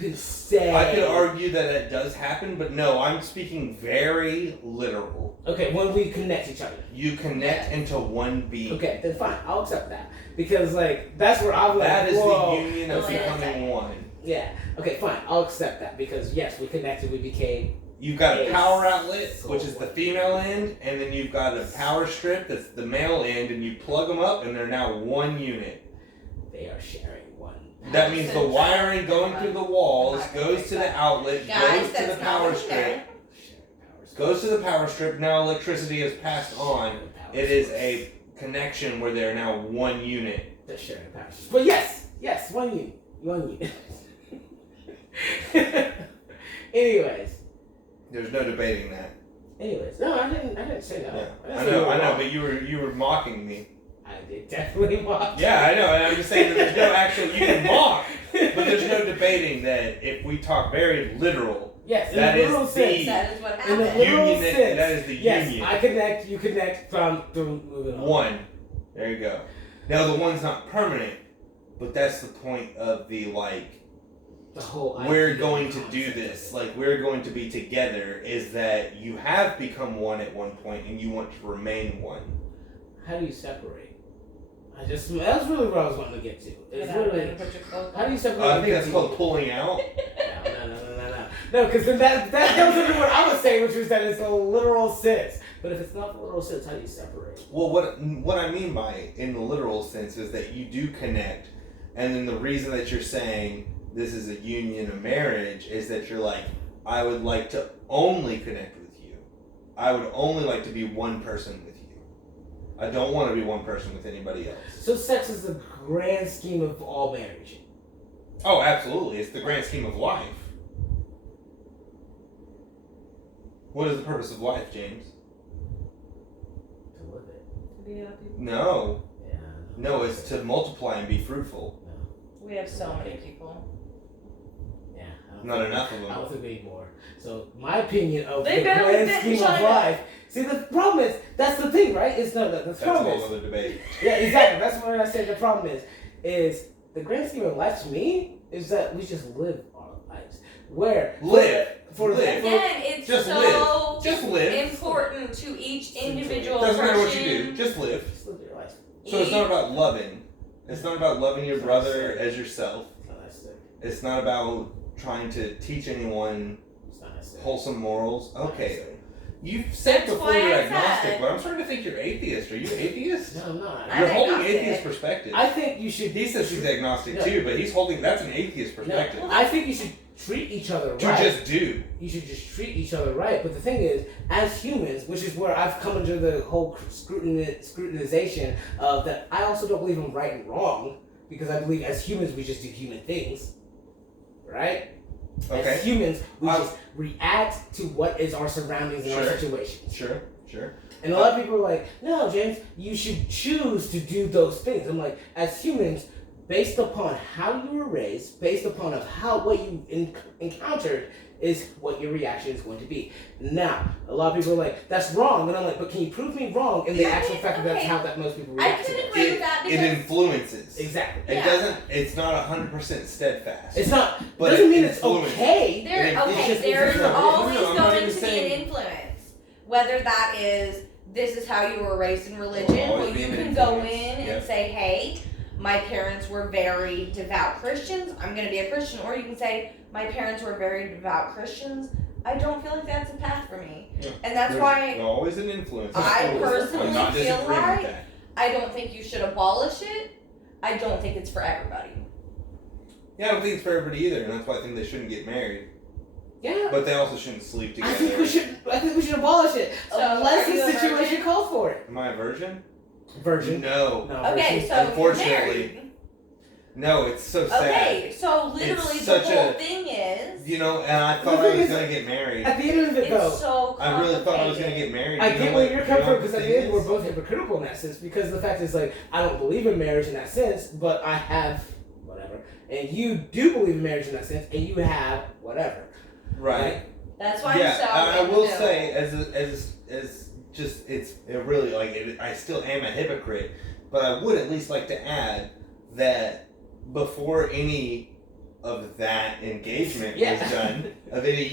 been said. I could argue that it does happen, but no, I'm speaking very literal. Okay, when we connect each other. You connect into one being. Okay, then fine, I'll accept that. Because, like, that's where I'm like, that is whoa. the union of becoming one. Yeah, okay, fine, I'll accept that. Because, yes, we connected, we became... You've got a power outlet, which is the female end, and then you've got a power strip that's the male end, and you plug them up, and they're now one unit. They are sharing one. That means the wiring going through the walls goes to the outlet, goes to the power strip, goes to the power strip. Now electricity is passed on. It is a connection where they're now one unit. They're sharing power strip. But yes, one unit. One unit. Anyways. There's no debating that. Anyways, no, I didn't say that. Yeah. I know, but you were mocking me. I did definitely mock. Yeah, I know, and I'm just saying that there's no actual, you can mock, but there's no debating that if we talk very literal, yes, that in the literal sense. That is what happened. In the literal union, sense. that is the yes, union. I connect, you connect from moving on. One. There you go. Now the one's not permanent, but that's the point of the, like, the whole we're going to do this, like, we're going to be together, is that you have become one at one point and you want to remain one. How do you separate? That's really what I was wanting to get to. It's literally, how do you separate? I think that's called pulling out. No, because then that goes into what I was saying, which was that it's a literal sense. But if it's not the literal sense, how do you separate? Well, what I mean by in the literal sense is that you do connect, and then the reason that you're saying this is a union, a marriage, is that you're like, I would like to only connect with you. I would only like to be one person with you. I don't want to be one person with anybody else. So sex is the grand scheme of all marriage. Oh, absolutely. It's the grand scheme of life. What is the purpose of life, James? To live it. To be happy. No. Yeah. No, it's to multiply and be fruitful. No. We have so many people. Yeah. Not enough of I them. don't think we need more. So my opinion of They the barely grand fit in scheme of China. life. See, the problem is, that's the thing, right? It's not the That's a problem whole is. other debate. Yeah, exactly. That's what I said. The problem is the grand scheme of life to me is that we just live our lives. Where Live. for Live. Again, it's Just so live. Just live. important to each individual Doesn't person. matter what you do. Just live. just live your life. So it's not about loving. It's not about loving your brother as yourself. It's not necessary. It's not about trying to teach anyone It's not necessary. wholesome morals. It's not Okay. necessary. You've said That's before why you're I agnostic, said- but I'm starting to think you're atheist. Are you atheist? No, I'm not. I'm You're holding agnostic. atheist perspective. I think you should. He says he's agnostic No. too, but he's holding that's an atheist perspective. No, I think you should treat each other To right. just do. You should just treat each other right. But the thing is, as humans, which is where I've come into the whole scrutinization of that, I also don't believe in right and wrong, because I believe as humans we just do human things, right? Okay. As humans, we just react to what is our surroundings and our Sure. situations. Sure. And a lot of people are like, no, James, you should choose to do those things. I'm like, as humans, based upon how you were raised, based upon of how what you encountered is what your reaction is going to be. Now, a lot of people are like, that's wrong. And I'm like, but can you prove me wrong in the actual fact that that's how that most people I react to can it? agree with that It because influences. Exactly. It Yeah. doesn't. It's not 100% steadfast. It's not, But doesn't it mean it's influences. okay. there's just- there's no, always I'm not going even to be saying- an influence. Whether that is this is how you were raised in religion, There'll always where be you an can go in influence. and Yep. say, hey, my parents were very devout Christians, I'm going to be a Christian. Or you can say, my parents were very devout Christians, I don't feel like that's a path for me. Yeah. And that's There's why always an influence. I Always. personally I'm not feel disagreeing like- with that. I don't think you should abolish it. I don't think it's for everybody. Yeah, I don't think it's for everybody either, and that's why I think they shouldn't get married. Yeah. But they also shouldn't sleep together. I think we should abolish it. So, Unless are you the a situation virgin? calls for it. Am I a virgin? Virgin. No. No, Okay, virgin. so Unfortunately, you're married. No, it's so sad. Okay, so literally It's the such whole a- thing is You know, and I thought The I thing was is, gonna get married. At the end of it, though, it's so complicated. I really thought I was gonna get married. I You know get what- where you're coming you know from, because what at the the thing end we're is? both hypocritical in that sense, because the fact is, like, I don't believe in marriage in that sense, but I have whatever. And you do believe in marriage in that sense, and you have whatever. Right. That's why Yeah, I'm so I in the will middle. say, as just it really like I still am a hypocrite, but I would at least like to add that before any of that engagement Yeah. was done, of any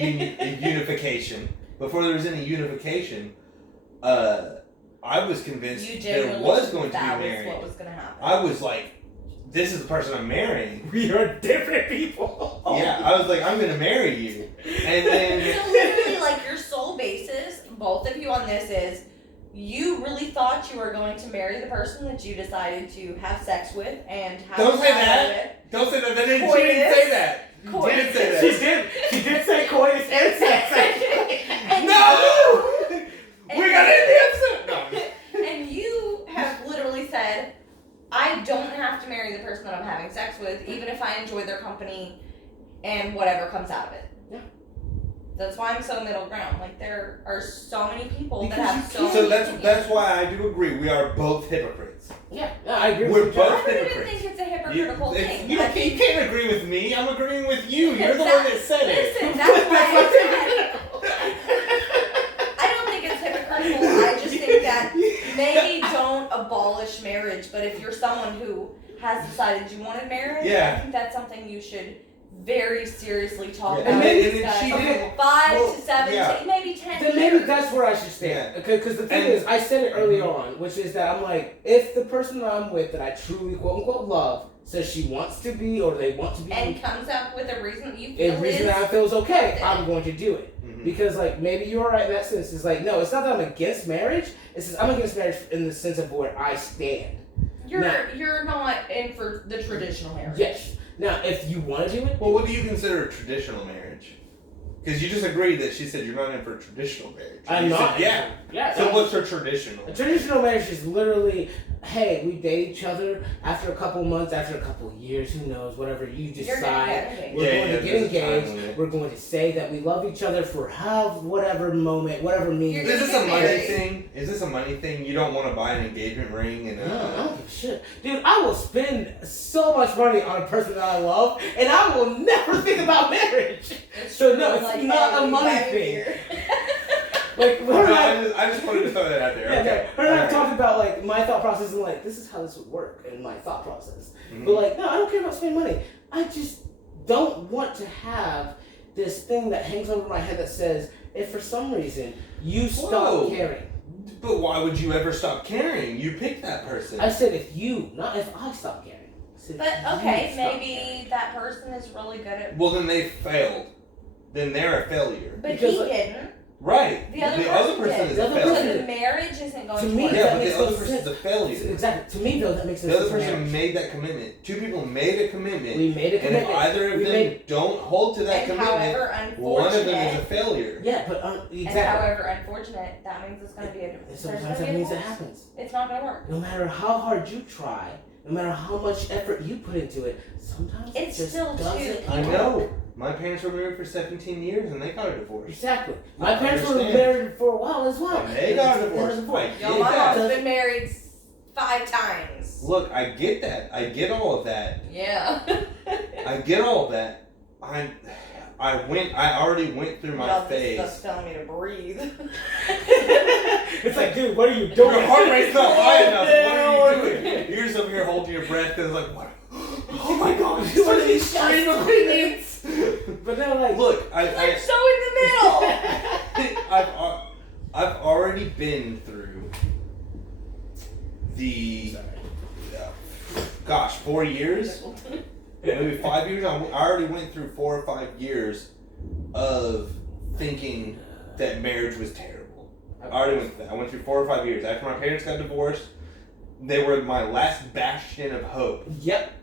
unification, before there was any unification, I was convinced You there genuinely was going to be that was married. what was going to happen. I was like, this is the person I'm marrying. We are different people. Yeah, I was like, I'm gonna marry you. And then So literally, like, your sole basis, both of you on this is, you really thought you were going to marry the person that you decided to have sex with and have Don't say a child that. Don't say that. She didn't Coitus. say that. You Coitus. didn't say that. She did say coitus and sex. And No! And We got in the episode. No. And you have literally said, I don't have to marry the person that I'm having sex with, even if I enjoy their company and whatever comes out of it. Yeah. That's why I'm so middle ground. Like, there are so many people Because that have you so can't- many So opinions. that's why I do agree. We are both hypocrites. Yeah, I agree We're with you. both I don't even hypocrites. think it's a You, hypocritical thing. you I think- you can't agree with me. I'm agreeing with you. You're the one that said it. Listen, that's why I don't think it's hypocritical. I just think that maybe don't abolish marriage, but if you're someone who has decided you wanted marriage, Yeah. I think that's something you should very seriously talk Yeah. about. And then- with and then guys. she did- 5 well, to 7, yeah. maybe 10 Then years. maybe that's where I should stand. Because the thing And- is, I said it earlier on, which is that I'm like, if the person that I'm with that I truly quote unquote love says she wants to be or they want to be, and comes up with a reason that you a feel reason is that I feel is okay, worth it. I'm going to do it. Mhm. Because like maybe you're right in that sense. It's like no, it's not that I'm against marriage. It's just I'm against marriage in the sense of where I stand. you're not in for the traditional marriage. Yes. Now, if you want to do it, Well, what do you consider a traditional marriage? Because you just agreed that she said you're not in for a traditional marriage. I'm You not. said, yeah. Yeah. So what's her traditional? A traditional marriage is literally, hey, we date each other after a couple months, after a couple years, who knows, whatever you You're gonna decide. get engaged. We're going to get there's a time engaged. limit. We're going to say that we love each other for whatever moment, whatever means. You're Is this gonna a get money married. thing? Is this a money thing? You don't want to buy an engagement ring and No, I don't give a shit. Dude, I will spend so much money on a person that I love, and I will never think about marriage. So, no, it's Like, not hey, a we money buy thing. beer. Like, No, I just wanted to throw that out there. Yeah, Okay. no, her and I Alright. talked about like my thought process and like this is how this would work in my thought process. Mhm. But like, no, I don't care about spending money. I just don't want to have this thing that hangs over my head that says if for some reason you stop Whoa. caring. But why would you ever stop caring? You picked that person. I said if you, not if I stop caring. I said, But if you okay, stop maybe caring. that person is really good at. Well, then they failed. Then they're a failure. But Because, he like, didn't. Right. The other person did. is The a other So failure. the marriage isn't going To to me, work. Yeah, that but makes the no other person's sense. a failure. Exactly. To me though, that makes sense. The other as a person marriage. made that commitment. Two people made a commitment. We made a And if commitment. either of We them made- don't hold to that And commitment, however one of them is a unfortunate, failure. Yeah, but and exactly. however unfortunate, that means it's going to be a. And there's sometimes gonna be that a means it divorce. happens. It's not going to work. No matter how hard you try, no matter how much effort you put into it, sometimes It's it just still two doesn't people. I work. know. My parents were married for 17 years and they got a divorce. Exactly. My I parents were understand. married for a while as well. And they got a divorce. I Yo, get my that. mom's been married 5 times. Look, I get that. I get all of that. Yeah. I get all of that. I already went through my Y'all, this phase. stuff's telling me to breathe. It's like, dude, what are you doing? Your heart rate's not high enough. What are you doing? You're just over here holding your breath because like, what? Oh my god, What are these extreme shots? opinions. But they're like, Look, Like so in the middle. I've already been through the gosh 4 years, maybe 5 years. I already went through 4 or 5 years of thinking that marriage was terrible. I already went through that. I went through 4 or 5 years after my parents got divorced. They were my last bastion of hope, Yep.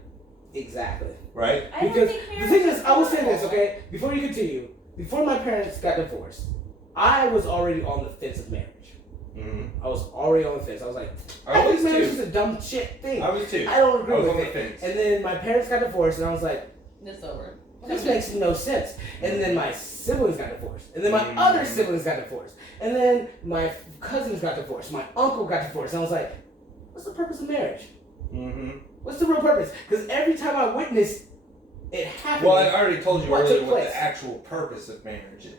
Exactly. right? I don't Because think the marriage thing is, I will say horrible. this, okay? Before you continue, before my parents got divorced, I was already on the fence of marriage. Mm-hmm. I was already on the fence. I was like, I I was think marriage too. is a dumb shit thing. I was too. I don't I agree was with on the it. fence. And then my parents got divorced, and I was like, It's over. this makes no sense. And then my siblings got divorced. And then my Mm. other siblings got divorced. And then my cousins got divorced. My uncle got divorced. And I was like, what's the purpose of marriage? Mm-hmm. What's the real purpose? Because every time I witnessed it happening. Well, I already told you What earlier took what place? the actual purpose of marriage is.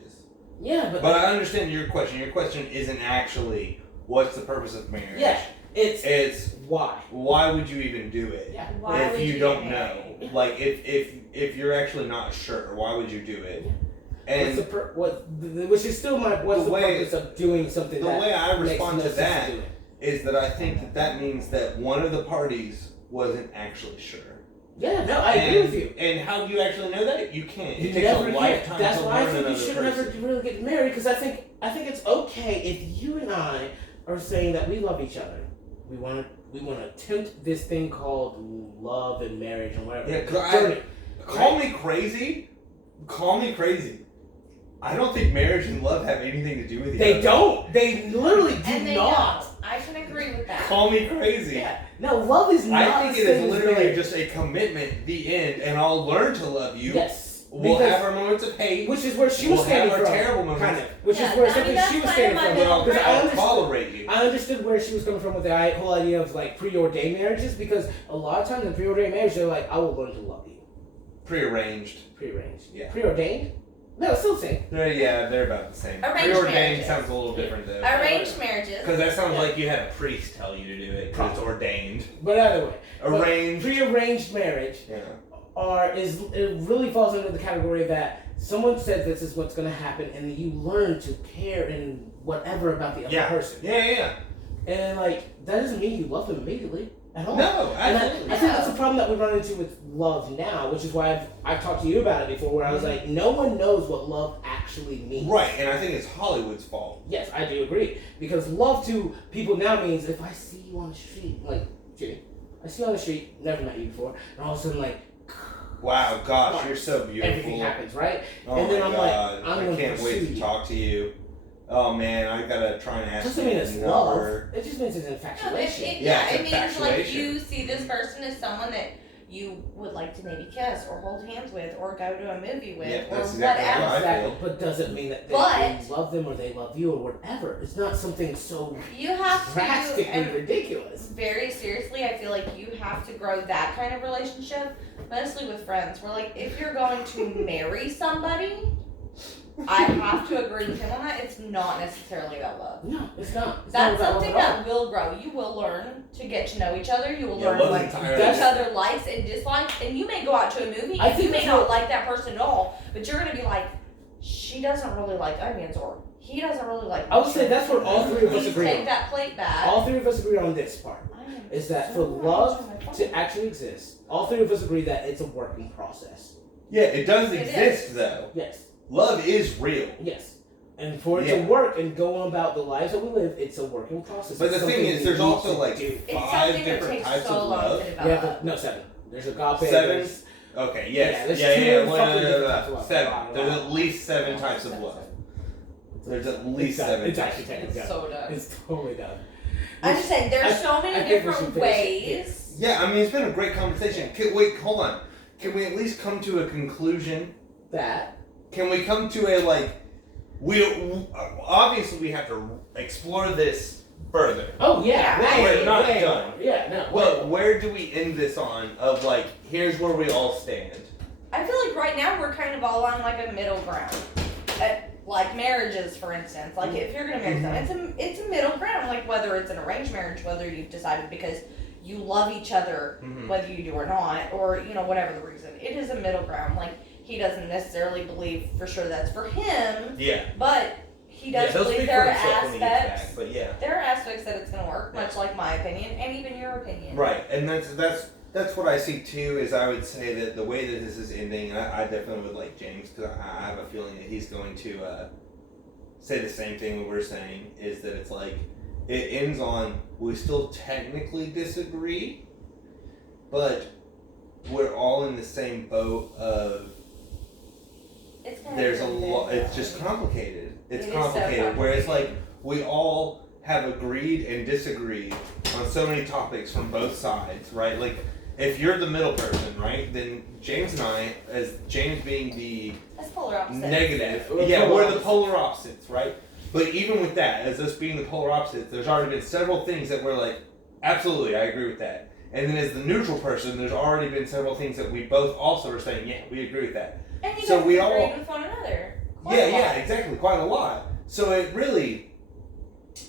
Yeah, but But I understand your question. Your question isn't actually what's the purpose of marriage. yeah, It's why. Why would you even do it? Yeah. Why if would you get don't married? know, like if you're actually not sure, why would you do it? And Which is still what's the way- purpose of doing something? the that way I makes respond no to sense that do it? is that I think that means that one of the parties wasn't actually sure. Yeah, no, I agree with you. And how do you actually know that? You can't. You It takes never a can. lifetime That's to why I learn think you another should person. never really get married, because I think it's okay if you and I are saying that we love each other. We want to attempt this thing called love and marriage and whatever. Yeah, Journey. call me crazy. Call me crazy. I don't think marriage and love have anything to do with each other. They don't. They literally do And they not. don't. I can agree with that. Call me crazy. Yeah. No, love is not. I think the it same is as literally marriage. just a commitment, the end, and I'll learn to love you. Yes. We'll because- have our moments of hate. Which is where she We'll was have standing our from. terrible moments. Kind of. Which Yeah, is where I mean, something that's she was kind of standing my from. middle But Because ground. I'll tolerate you. I understood where she was coming from with the whole idea of like preordained marriages, because a lot of times in preordained marriage they're like, I will learn to love you. Prearranged. Prearranged. Yeah. Preordained? No, it's still the same. Yeah, they're about the same. Arranged Preordained marriages. sounds a little different though. Arranged marriages. Because that sounds Yeah. like you had a priest tell you to do it. Because it's ordained. But either way. Arranged. Prearranged marriage Yeah. it really falls under the category that someone said this is what's gonna happen and you learn to care and whatever about the other Yeah. person. Yeah. And like that doesn't mean you love them immediately at all. No, And absolutely. I think that's the problem that we run into with love now, which is why I've talked to you about it before, where I was like, no one knows what love actually means. Right, and I think it's Hollywood's fault. Yes, I do agree. Because love to people now means if I see you on the street, like, Jimmy, I see you on the street, never met you before, and all of a sudden, like, Wow, gosh, you're so beautiful. everything happens, right? Oh And then my I'm like, God, I'm I gonna can't wait pursue to you. talk to you. Oh man, I gotta try and ask Doesn't you mean his it's love. number. It just means it's No, infatuation. Yeah, it it's means like infatuation. you see this person as someone that you would like to maybe kiss or hold hands with or go to a movie with Yeah, or that's exactly whatever. how I Exactly. feel. But doesn't mean that But- you love them or they love you or whatever. It's not something so You have to, drastically and ridiculous. very seriously, I feel like you have to grow that kind of relationship, mostly with friends. Where like, if you're going to marry somebody, I have to agree with him on that. It's not necessarily about love. No, it's not. It's That's not about something love at all. that will grow. You will learn to get to know each other. You will Yeah, learn love what entirely each different. other likes and dislikes. And you may go out to a movie I and you think may that's not what- like that person at all, but you're gonna be like, she doesn't really like onions, or he doesn't really like. I would say that's where all three of us Please agree take on. that plate back. All three of us agree on this part. I am Is that so for glad love you're my to friend. actually exist, all three of us agree that it's a working process. Yeah, it does It exist is. though. Yes. Love is real. Yes. And for it to Yeah. work and go on about the lives that we live, it's a working process. But It's the thing something is, we there's need also to like do. It's 5 something that different takes types so of long love. to Yeah, develop. but no, 7. There's agape. 7? there's- Okay, Yeah, yes. there's Yeah, two yeah, fucking different types of love. 7. A lot. There's at least 7 types of love. There's at least It's 7 It's types. actually technically It's done. so done. It's totally done. I'm just saying, there's I- so I many think we different should finish it. ways. Yeah, I mean, it's been a great conversation. Wait, hold on. Can we at least come to a conclusion? That. Can we come to a, like, obviously we have to explore this further. Oh yeah, Yeah, way, we're not way done. more. Yeah, no. Well, way. where do we end this on? Of, like, here's where we all stand. I feel like right now we're kind of all on like a middle ground. Like marriages, for instance. Like if you're gonna marry someone, it's a middle ground. Like whether it's an arranged marriage, whether you've decided because you love each other, Mhm. whether you do or not, or whatever the reason. It is a middle ground. Like he doesn't necessarily believe for sure that's for him, Yeah. but he does he'll believe speak there for are himself when he gets aspects. back, but yeah. There are aspects that it's gonna work, much like my opinion and even your opinion. Right, and that's what I see too. Is I would say that the way that this is ending, and I definitely would like James because I have a feeling that he's going to say the same thing that we're saying. Is that it's like it ends on we still technically disagree, but we're all in the same boat of It's kind there's a of lot. It's just complicated. It's It is so complicated. Where it's like complicated. we all have agreed and disagreed on so many topics from both sides, right? Like if you're the middle person, right, then James and I, as James being the That's polar opposite. negative, We're yeah, polar we're the opposites. polar opposites, right? But even with that, as us being the polar opposites, there's already been several things that we're like, absolutely, I agree with that. And then as the neutral person, there's already been several things that we both also are saying, yeah, we agree with that. And you So guys we agreed all- with one another. Quite Yeah, a lot. yeah, exactly, quite a lot. So it really,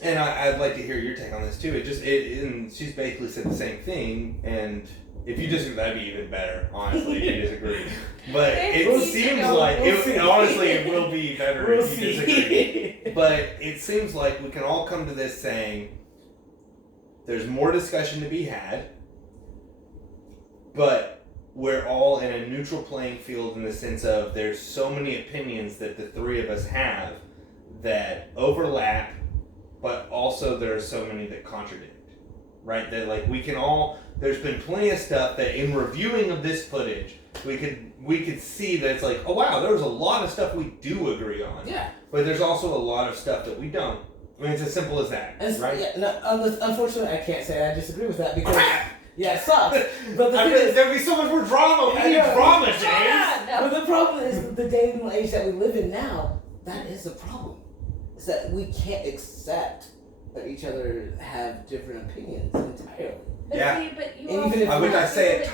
And I'd like to hear your take on this too. And she's basically said the same thing. And if you disagree, that'd be even better, honestly, if you disagree. But it seems like, honestly, it will be better if you disagree. But it seems like we can all come to this saying there's more discussion to be had, but we're all in a neutral playing field in the sense of there's so many opinions that the three of us have that overlap, but also there are so many that contradict, right? That like we can all, there's been plenty of stuff that in reviewing of this footage, we could see that it's like, oh wow, there was a lot of stuff we do agree on. Yeah. But there's also a lot of stuff that we don't. I mean, it's as simple as that, right? Yeah, no, unfortunately, I can't say I disagree with that because yeah, it sucks. But the thing is, there'd be so much more drama. We need drama, James. But the problem is the day and age that we live in now. That is the problem. Is that we can't accept that each other have different opinions entirely. Yeah. I say it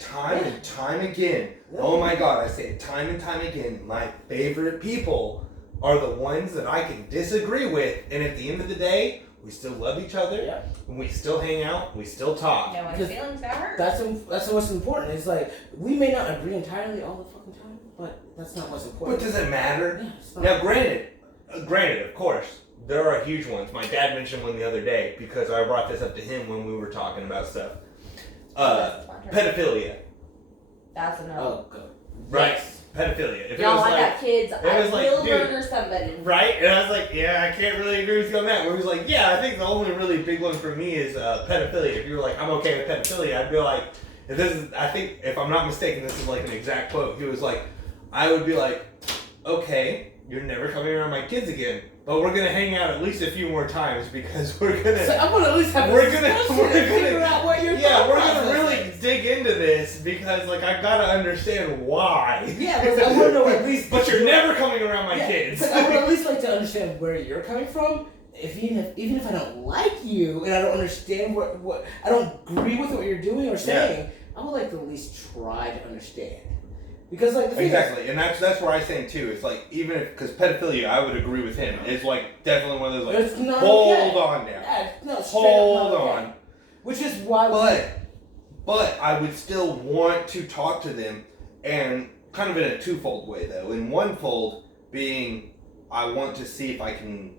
time and time again. Oh my God, I say it time and time again. My favorite people are the ones that I can disagree with, and at the end of the day, we still love each other, and we still hang out, we still talk. No one's feelings got hurt. That's what's important. It's like, we may not agree entirely all the fucking time, but that's not what's important. But does it matter? Yeah, now, granted, of course, there are huge ones. My dad mentioned one the other day because I brought this up to him when we were talking about stuff. Pedophilia. That's a no. Oh, good. Right. Yes. Pedophilia. If Y'all, it was I got kids. I will murder somebody. Right? And I was like, yeah, I can't really agree with you on that. Where he was like, yeah, I think the only really big one for me is pedophilia. If you were like, I'm okay with pedophilia, I'd be like, I think, if I'm not mistaken, this is like an exact quote. He was like, I would be like, okay, you're never coming around my kids again. But we're gonna hang out at least a few more times because we're gonna. So I'm gonna at least have. We're gonna figure out what you're. Yeah, we're gonna really dig into this because, like, I've got to understand why. Yeah, but I want to know at least. But you're never coming around my kids. But I would at least like to understand where you're coming from. Even if I don't like you and I don't understand what I don't agree with what you're doing or saying, I would like to at least try to understand. Because like the thing exactly, and that's where I stand too. It's like even if because pedophilia, I would agree with him. It's like definitely one of those like it's not hold on now, hold on. Which is why. But I would still want to talk to them, and kind of in a twofold way though. In one fold being, I want to see if I can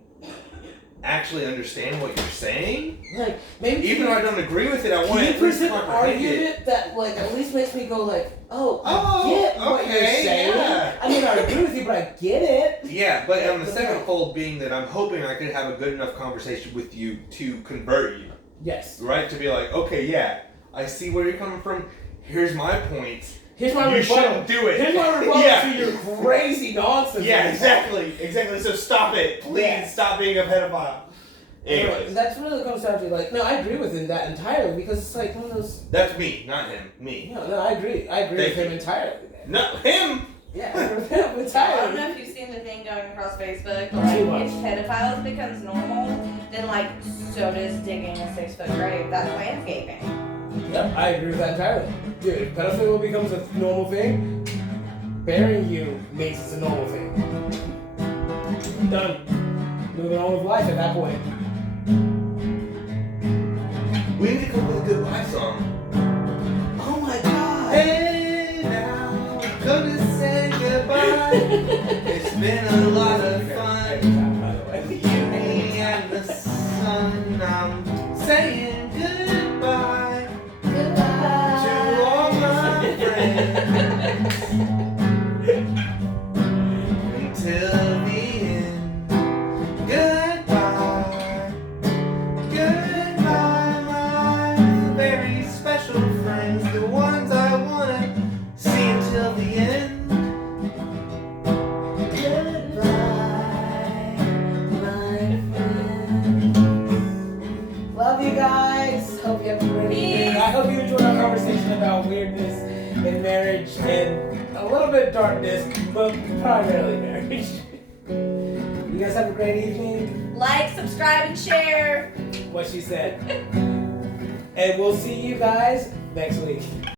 actually understand what you're saying. Like maybe even though I don't agree with it, I want to present an argument that like at least makes me go like, I get what you're saying. Yeah. I mean, I agree with you, but I get it. Yeah, but on the second fold being that I'm hoping I could have a good enough conversation with you to convert you. Yes. Right? To be like, okay, yeah, I see where you're coming from. Here's my points. Here's my rebuttal. You shouldn't do it. Here's my rebuttal to your crazy nonsense. Yeah, exactly. So stop it. Please stop being a pedophile. Anyways. That's really what it comes down to. Like, no, I agree with him that entirely because it's like one of those. That's me, not him. Me. No, I agree. I agree with him entirely. No, him. Yeah, I agree with him entirely. I don't know if you've seen the thing going across Facebook. Like, if pedophiles becomes normal, then like so does digging a 6-foot grave. That's landscaping. Yep, I agree with that entirely. Dude, if pedophilia becomes a normal thing, burying you means it's a normal thing. Done. Moving on with life at that point. We need to come up with a goodbye song. Oh my God. Hey now, come to say goodbye. It's been a lot of fun. You, me, and the sun. I'm saying goodbye. Goodbye. To all my friends. Until the end. Goodbye. Goodbye, my very special friends. The ones I wanna see until the end. Goodbye, my friend. Love you guys. Hope you have a great evening. I hope you enjoyed our conversation about weirdness in marriage and a little bit darkness, but primarily marriage. You guys have a great evening. Like, subscribe, and share. What she said. And we'll see you guys next week.